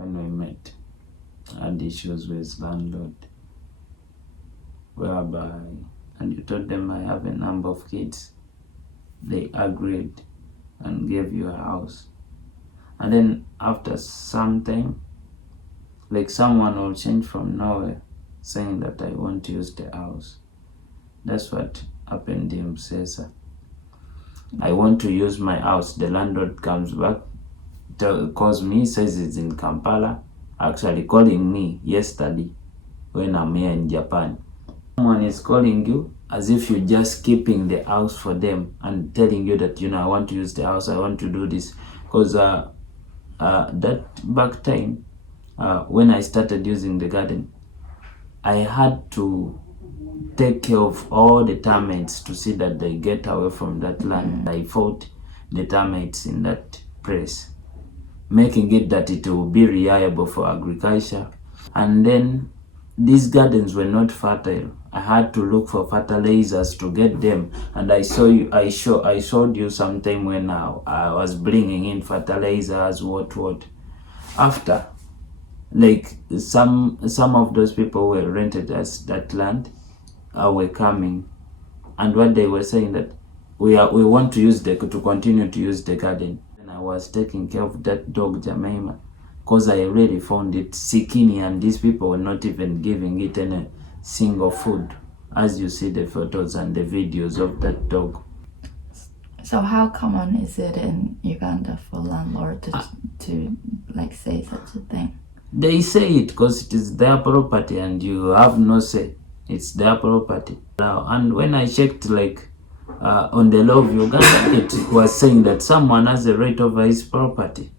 when we met. I had issues with landlord, whereby, and you told them I have a number of kids. They agreed and gave you a house. And then after some time, like someone will change from nowhere saying that I want to use the house. That's what happened in Msesa. I want to use my house. The landlord comes back, calls me, says it's in Kampala, actually calling me yesterday when I'm here in Japan. Someone is calling you as if you're just keeping the house for them and telling you that, I want to use the house, I want to do this. Because that back time, when I started using the garden, I had to take care of all the termites to see that they get away from that land. I fought the termites in that place, making it that it will be reliable for agriculture. And then these gardens were not fertile. I had to look for fertilizers to get them. And I showed you sometime when I was bringing in fertilizers, what. After, like some of those people who were rented us that land were coming, and what they were saying that we want to continue to use the garden. And I was taking care of that dog Jemima, because I really found it sickly, and these people were not even giving it any single food, as you see the photos and the videos of that dog. So how common is it in Uganda for landlord to like say such a thing? They say it because it is their property and you have no say. It's their property. And when I checked on the law of Uganda, it was saying that someone has a right over his property.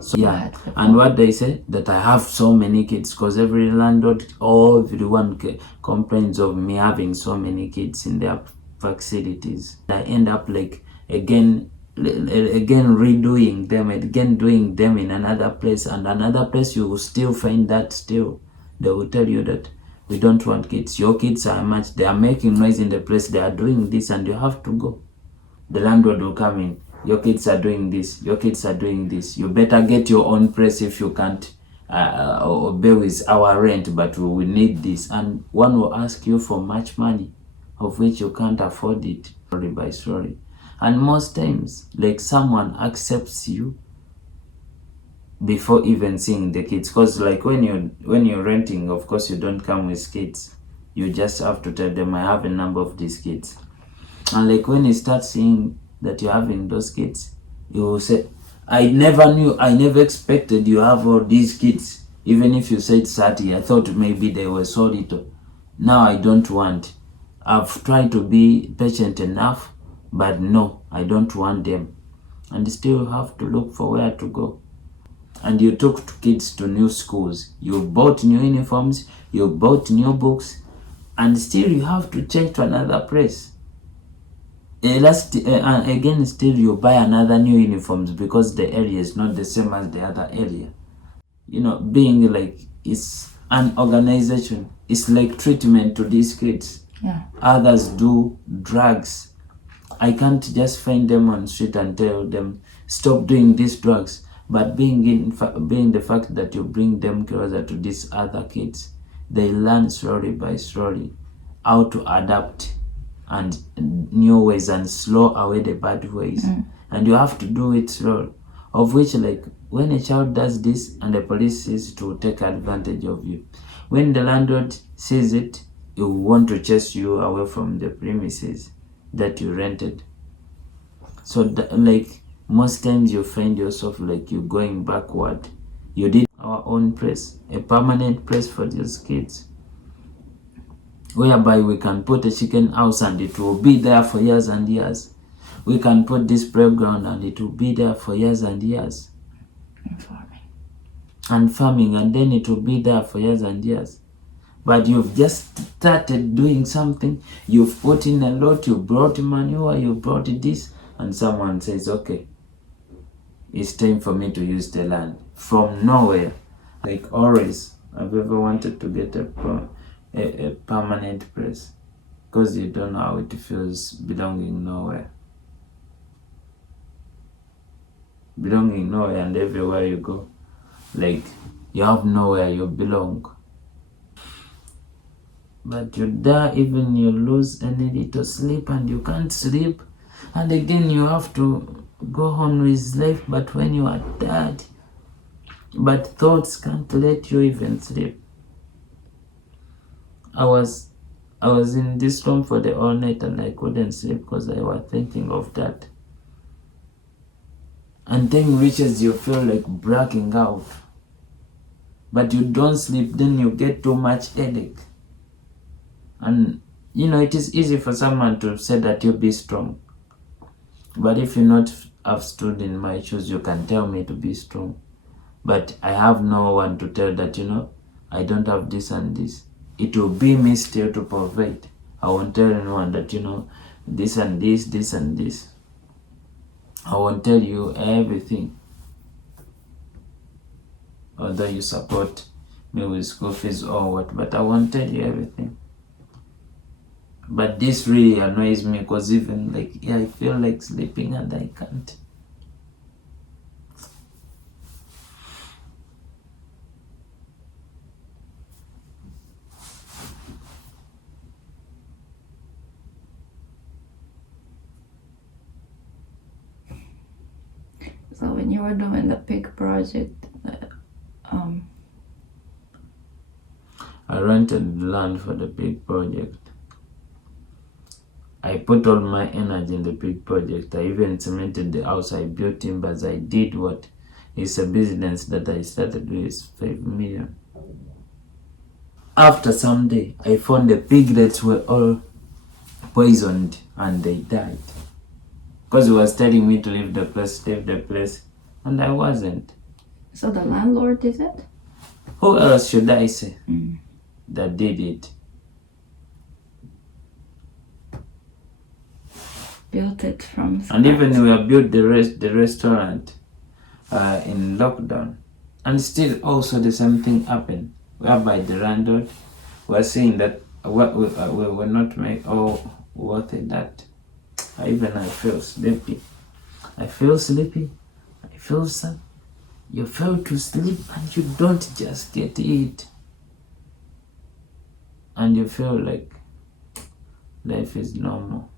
So yeah, and what they say, that I have so many kids, because every landlord or everyone complains of me having so many kids in their facilities. I end up again redoing them, again doing them in another place, and another place you will still find that still. They will tell you that we don't want kids. Your kids are much, they are making noise in the place, they are doing this, and you have to go. The landlord will come in. Your kids are doing this. Your kids are doing this. You better get your own place if you can't obey with our rent, but we will need this. And one will ask you for much money, of which you can't afford it, story by story. And most times, someone accepts you before even seeing the kids. Because when you're renting, of course you don't come with kids. You just have to tell them, I have a number of these kids. And when you start seeing that you're having those kids, you will say, I never expected you have all these kids. Even if you said 30, I thought maybe they were so little. Now I don't want. I've tried to be patient enough, but no, I don't want them. And still have to look for where to go. And you took kids to new schools. You bought new uniforms, you bought new books, and still you have to change to another place. Again, still you buy another new uniforms because the area is not the same as the other area. Being it's an organization. It's like treatment to these kids. Yeah. Others do drugs. I can't just find them on the street and tell them, stop doing these drugs. But being the fact that you bring them closer to these other kids, they learn slowly by slowly how to adapt and new ways and slow away the bad ways. And you have to do it slowly. Of which, when a child does this and the police sees it, will take advantage of you. When the landlord sees it, he will want to chase you away from the premises that you rented. So most times you find yourself you're going backward. You did our own place, a permanent place for these kids, whereby we can put a chicken house and it will be there for years and years. We can put this playground and it will be there for years and years. And farming, and then it will be there for years and years. But you've just started doing something, you've put in a lot, you brought manure, you brought this, and someone says, okay, it's time for me to use the land. From nowhere. Always, I've ever wanted to get a permanent place, because you don't know how it feels belonging nowhere. Belonging nowhere, and everywhere you go, like you have nowhere you belong. But you die, even you lose energy to sleep and you can't sleep, and again you have to go on with life. But when you are tired, but thoughts can't let you even sleep. I was in this room for the whole night and I couldn't sleep because I was thinking of that. And then reaches you feel like blacking out, but you don't sleep, then you get too much headache. And it is easy for someone to say that you be strong, but if you not have stood in my shoes, you can tell me to be strong, but I have no one to tell that I don't have this and this. It will be me still to provide. I won't tell anyone that this and this, this and this. I won't tell you everything, although you support me with school fees or what, but I won't tell you everything. But this really annoys me because even I feel like sleeping and I can't. So when you were doing the pig project, I rented land for the pig project. I put all my energy in the pig project. I even cemented the house. I built timbers. I did what is a business that I started with 5 million. After some day, I found the piglets were all poisoned and they died. Because he was telling me to leave the place, and I wasn't. So the landlord did it? Who else should I say that did it? Built it from scratch. And even we have built the restaurant in lockdown, and still also the same thing happened, whereby the landlord was saying that we were not made all worth it. That I feel sleepy. I feel sad. You fell to sleep and you don't just get it, and you feel like life is normal.